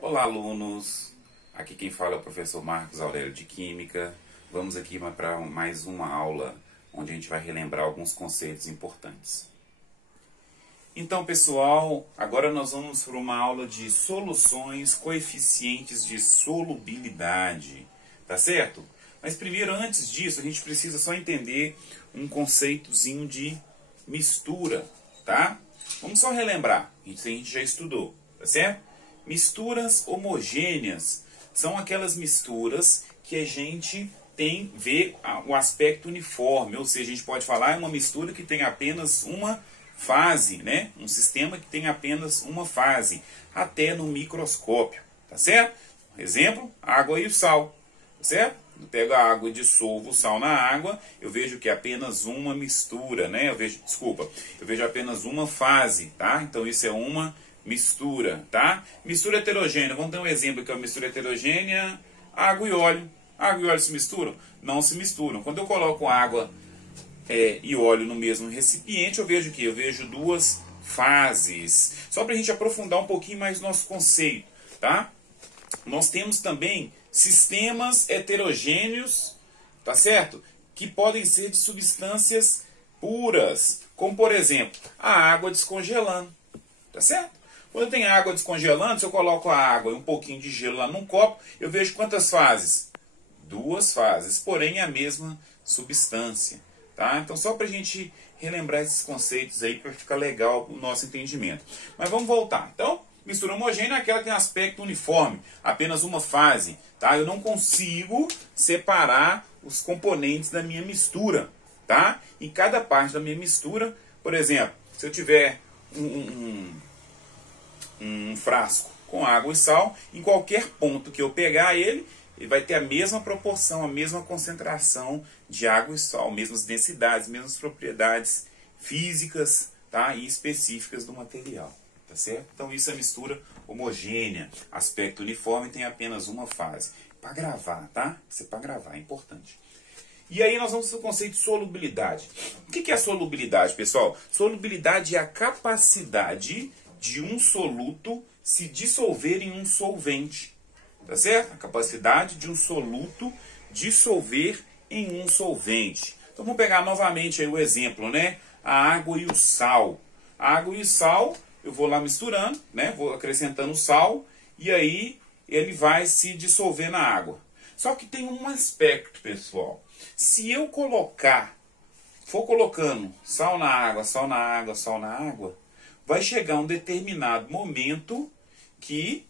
Olá, alunos! Aqui quem fala é o professor Marcos Aurélio de Química. Vamos aqui para mais uma aula onde a gente vai relembrar alguns conceitos importantes. Então, pessoal, agora nós vamos para uma aula de soluções, coeficientes de solubilidade, tá certo? Mas primeiro, antes disso, a gente precisa só entender um conceitozinho de mistura, tá? Vamos só relembrar, isso a gente já estudou, tá certo? Misturas homogêneas são aquelas misturas que a gente vê o aspecto uniforme, ou seja, a gente pode falar é uma mistura que tem apenas uma fase, né? Um sistema que tem apenas uma fase, até no microscópio, tá certo? Exemplo, água e o sal, tá certo? Eu pego a água e dissolvo o sal na água, eu vejo que é apenas uma mistura, né? Eu vejo apenas uma fase, tá? Então isso é uma mistura, tá? Mistura heterogênea, vamos dar um exemplo que é uma mistura heterogênea, água e óleo. Água e óleo se misturam? Não se misturam. Quando eu coloco água e óleo no mesmo recipiente, eu vejo o quê? Eu vejo duas fases. Só para a gente aprofundar um pouquinho mais o nosso conceito, tá? Nós temos também sistemas heterogêneos, tá certo? Que podem ser de substâncias puras, como por exemplo, a água descongelando, tá certo? Quando tem água descongelando, se eu coloco a água e um pouquinho de gelo lá num copo, eu vejo quantas fases? Duas fases, porém é a mesma substância, tá? Então só para a gente relembrar esses conceitos aí para ficar legal o nosso entendimento. Mas vamos voltar. Então, mistura homogênea é aquela que tem aspecto uniforme, apenas uma fase, tá? Eu não consigo separar os componentes da minha mistura, tá? Em cada parte da minha mistura, por exemplo, se eu tiver um frasco com água e sal, em qualquer ponto que eu pegar ele vai ter a mesma proporção, a mesma concentração de água e sal, mesmas densidades, mesmas propriedades físicas, tá? E específicas do material, tá certo? Então isso é mistura homogênea, aspecto uniforme, tem apenas uma fase. Para gravar, tá? Isso é para gravar, é importante. E aí nós vamos para o conceito de solubilidade. O que é a solubilidade, pessoal? Solubilidade é a capacidade de um soluto se dissolver em um solvente, tá certo? A capacidade de um soluto dissolver em um solvente. Então vamos pegar novamente aí o exemplo, né? A água e o sal. A água e o sal, eu vou lá misturando, né? Vou acrescentando sal e aí ele vai se dissolver na água. Só que tem um aspecto, pessoal. Se eu for colocando sal na água, sal na água, sal na água, vai chegar um determinado momento que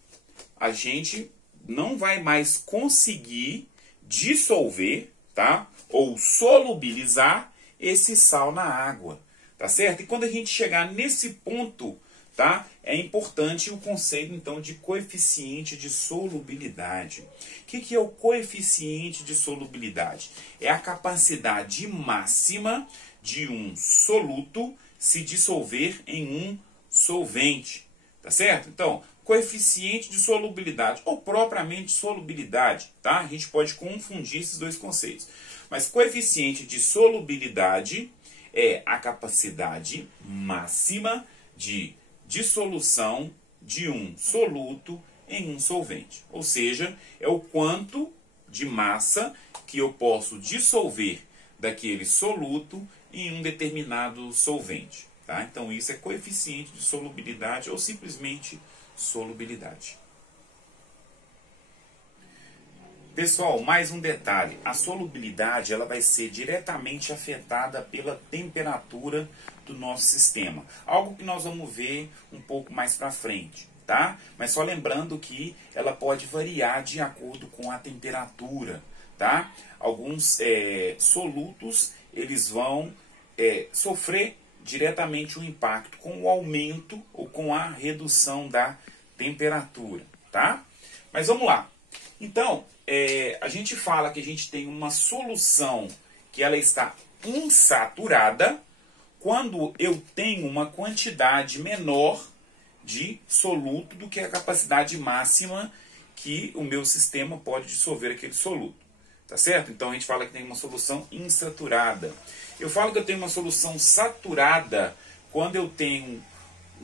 a gente não vai mais conseguir dissolver, tá? Ou solubilizar esse sal na água, tá certo? E quando a gente chegar nesse ponto, tá? É importante o conceito, então, de coeficiente de solubilidade. O que é o coeficiente de solubilidade? É a capacidade máxima de um soluto se dissolver em um solvente, tá certo? Então, coeficiente de solubilidade, ou propriamente solubilidade, tá? A gente pode confundir esses dois conceitos. Mas coeficiente de solubilidade é a capacidade máxima de dissolução de um soluto em um solvente. Ou seja, é o quanto de massa que eu posso dissolver daquele soluto em um determinado solvente. Tá? Então isso é coeficiente de solubilidade ou simplesmente solubilidade. Pessoal, mais um detalhe. A solubilidade ela vai ser diretamente afetada pela temperatura do nosso sistema. Algo que nós vamos ver um pouco mais para frente, tá? Mas só lembrando que ela pode variar de acordo com a temperatura, tá? Alguns solutos eles vão sofrer diretamente um impacto com o aumento ou com a redução da temperatura, tá? Mas vamos lá. Então, a gente fala que a gente tem uma solução que ela está insaturada quando eu tenho uma quantidade menor de soluto do que a capacidade máxima que o meu sistema pode dissolver aquele soluto. Tá certo? Então a gente fala que tem uma solução insaturada. Eu falo que eu tenho uma solução saturada quando eu tenho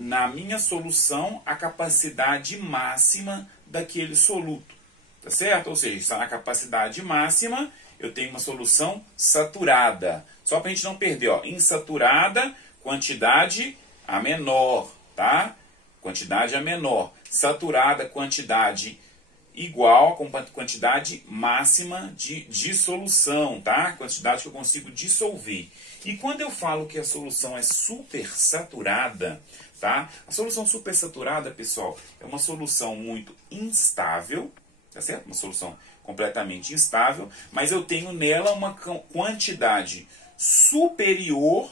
na minha solução a capacidade máxima daquele soluto. Tá certo? Ou seja, está na capacidade máxima, eu tenho uma solução saturada. Só para a gente não perder, ó, insaturada, quantidade a menor, tá? Quantidade a menor. Saturada, quantidade igual com quantidade máxima de dissolução, tá? Quantidade que eu consigo dissolver. E quando eu falo que a solução é supersaturada, tá? A solução supersaturada, pessoal, é uma solução muito instável, tá certo? Uma solução completamente instável, mas eu tenho nela uma quantidade superior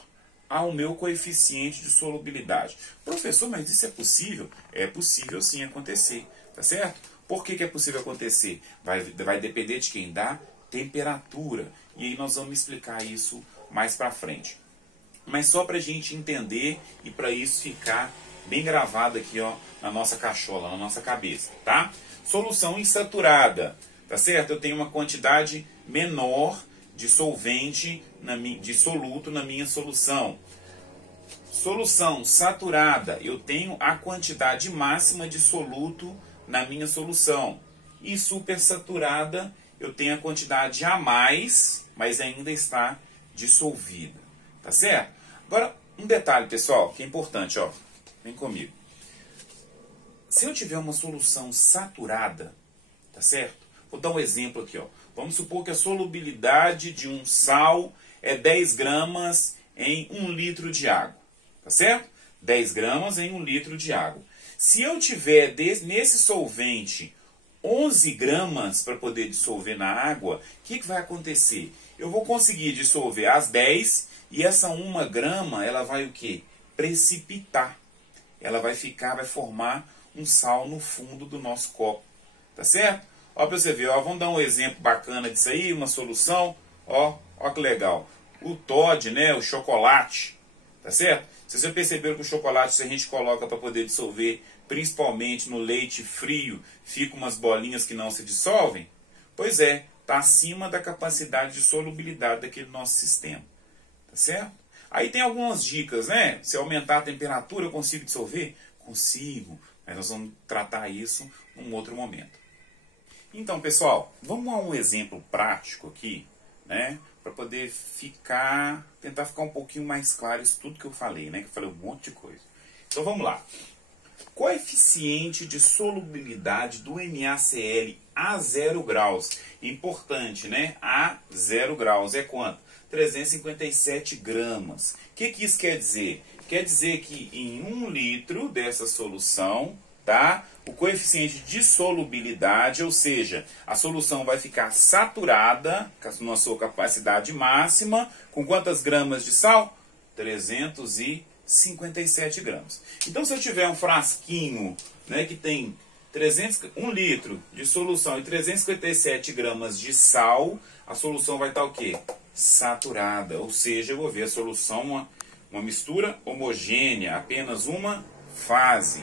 ao meu coeficiente de solubilidade. Professor, mas isso é possível? É possível sim acontecer, tá certo? Por que é possível acontecer? Vai depender de quem? Da temperatura. E aí nós vamos explicar isso mais para frente. Mas só para a gente entender e para isso ficar bem gravado aqui, ó, na nossa cachola, na nossa cabeça, tá? Solução insaturada, tá certo? Eu tenho uma quantidade menor de solvente, de soluto na minha solução. Solução saturada, eu tenho a quantidade máxima de soluto na minha solução. E supersaturada, eu tenho a quantidade a mais, mas ainda está dissolvida. Tá certo? Agora, um detalhe, pessoal, que é importante, ó. Vem comigo. Se eu tiver uma solução saturada, tá certo? Vou dar um exemplo aqui, ó. Vamos supor que a solubilidade de um sal é 10 gramas em 1 litro de água. Tá certo? 10 gramas em 1 litro de água. Se eu tiver nesse solvente 11 gramas para poder dissolver na água, o que vai acontecer? Eu vou conseguir dissolver as 10 e essa 1 grama, ela vai o quê? Precipitar. Ela vai formar um sal no fundo do nosso copo. Tá certo? Ó, para você ver, ó, vamos dar um exemplo bacana disso aí, uma solução. Ó que legal. O Toddy, né, o chocolate. Tá certo? Se você perceber que o chocolate, se a gente coloca para poder dissolver, principalmente no leite frio, fica umas bolinhas que não se dissolvem, pois é, está acima da capacidade de solubilidade daquele nosso sistema. Tá certo? Aí tem algumas dicas, né? Se aumentar a temperatura, eu consigo dissolver? Consigo, mas nós vamos tratar isso num outro momento. Então, pessoal, vamos a um exemplo prático aqui, né? Para poder tentar ficar um pouquinho mais claro isso tudo que eu falei, né? Que eu falei um monte de coisa. Então vamos lá. Coeficiente de solubilidade do NaCl a 0 graus. Importante, né? A 0 graus é quanto? 357 gramas. O que isso quer dizer? Quer dizer que em 1 litro dessa solução, tá? O coeficiente de solubilidade, ou seja, a solução vai ficar saturada na sua capacidade máxima, com quantas gramas de sal? 357 gramas. Então, se eu tiver um frasquinho, né, que tem 1 litro de solução e 357 gramas de sal, a solução vai estar o quê? Saturada. Ou seja, eu vou ver a solução, uma mistura homogênea, apenas uma fase.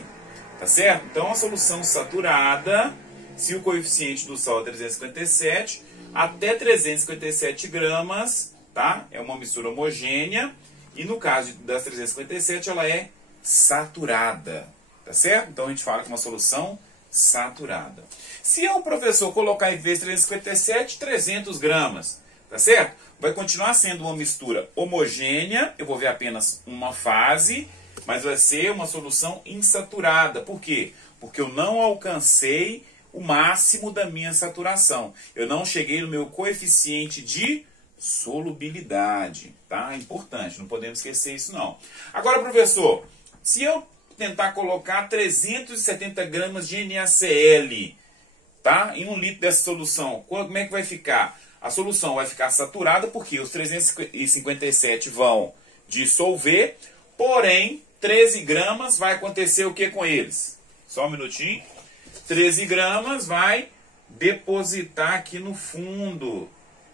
Tá certo? Então, a solução saturada, se o coeficiente do sal é 357, até 357 gramas, tá? É uma mistura homogênea. E no caso das 357, ela é saturada. Tá certo? Então, a gente fala que é uma solução saturada. Se o professor colocar em vez de 357, 300 gramas, tá certo? Vai continuar sendo uma mistura homogênea, eu vou ver apenas uma fase, mas vai ser uma solução insaturada. Por quê? Porque eu não alcancei o máximo da minha saturação. Eu não cheguei no meu coeficiente de solubilidade. Tá? Importante, não podemos esquecer isso não. Agora, professor, se eu tentar colocar 370 gramas de NaCl, tá? Em 1 litro dessa solução, como é que vai ficar? A solução vai ficar saturada porque os 357 vão dissolver, porém 13 gramas vai acontecer o que com eles? Só um minutinho. 13 gramas vai depositar aqui no fundo,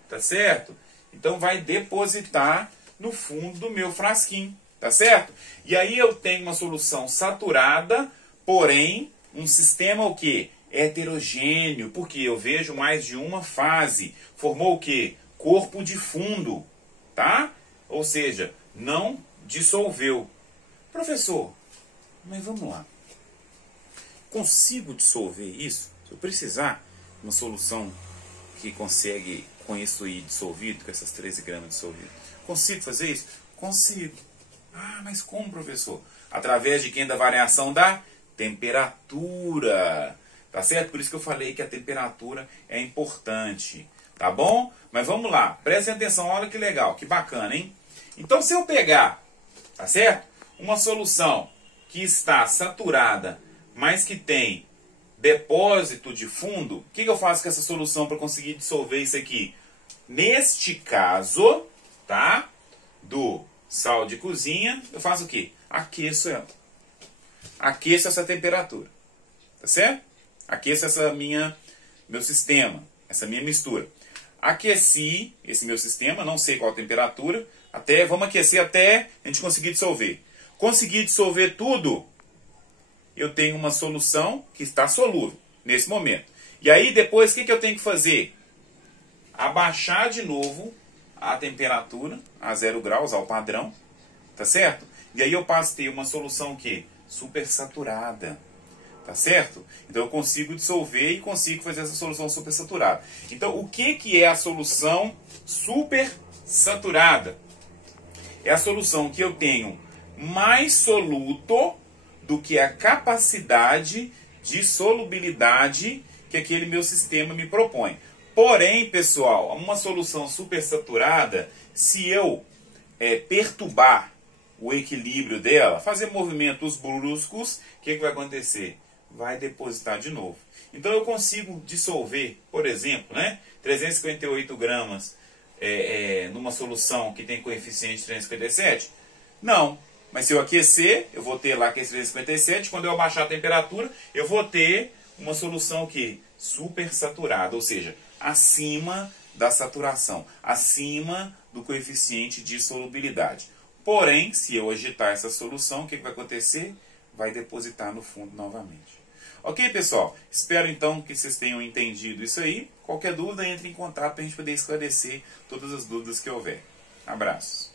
tá certo? Então vai depositar no fundo do meu frasquinho, tá certo? E aí eu tenho uma solução saturada, porém um sistema o quê? Heterogêneo, porque eu vejo mais de uma fase. Formou o quê? Corpo de fundo, tá? Ou seja, não dissolveu. Professor, Mas vamos lá. Consigo dissolver isso? Se eu precisar de uma solução que consegue com isso aí dissolvido, com essas 13 gramas dissolvido, consigo fazer isso? Consigo. Ah, mas como, professor? Através de quem? Da variação da temperatura. Tá certo? Por isso que eu falei que a temperatura é importante. Tá bom? Mas vamos lá. Prestem atenção. Olha que legal. Que bacana, hein? Então, se eu pegar, tá certo? Uma solução que está saturada, mas que tem depósito de fundo, o que eu faço com essa solução para conseguir dissolver isso aqui? Neste caso, tá? Do sal de cozinha, eu faço o quê? Aqueço ela. Aqueço essa temperatura. Tá certo? Aqueço meu sistema, essa minha mistura. Aqueci esse meu sistema, não sei qual a temperatura, vamos aquecer até a gente conseguir dissolver. Conseguir dissolver tudo, eu tenho uma solução que está solúvel nesse momento. E aí depois o que eu tenho que fazer? Abaixar de novo a temperatura a 0 graus, ao padrão, tá certo? E aí eu passo a ter uma solução que supersaturada, tá certo? Então eu consigo dissolver e consigo fazer essa solução supersaturada. Então o que é a solução supersaturada? É a solução que eu tenho mais soluto do que a capacidade de solubilidade que aquele meu sistema me propõe. Porém, pessoal, uma solução supersaturada, se eu perturbar o equilíbrio dela, fazer movimentos bruscos, o que vai acontecer? Vai depositar de novo. Então eu consigo dissolver, por exemplo, 358 gramas numa solução que tem coeficiente 357? Não. Mas se eu aquecer, eu vou ter lá aquele 357. Quando eu abaixar a temperatura, eu vou ter uma solução que supersaturada, ou seja, acima da saturação, acima do coeficiente de solubilidade. Porém, se eu agitar essa solução, o que vai acontecer? Vai depositar no fundo novamente. Ok, pessoal? Espero então que vocês tenham entendido isso aí. Qualquer dúvida, entre em contato para a gente poder esclarecer todas as dúvidas que houver. Abraços.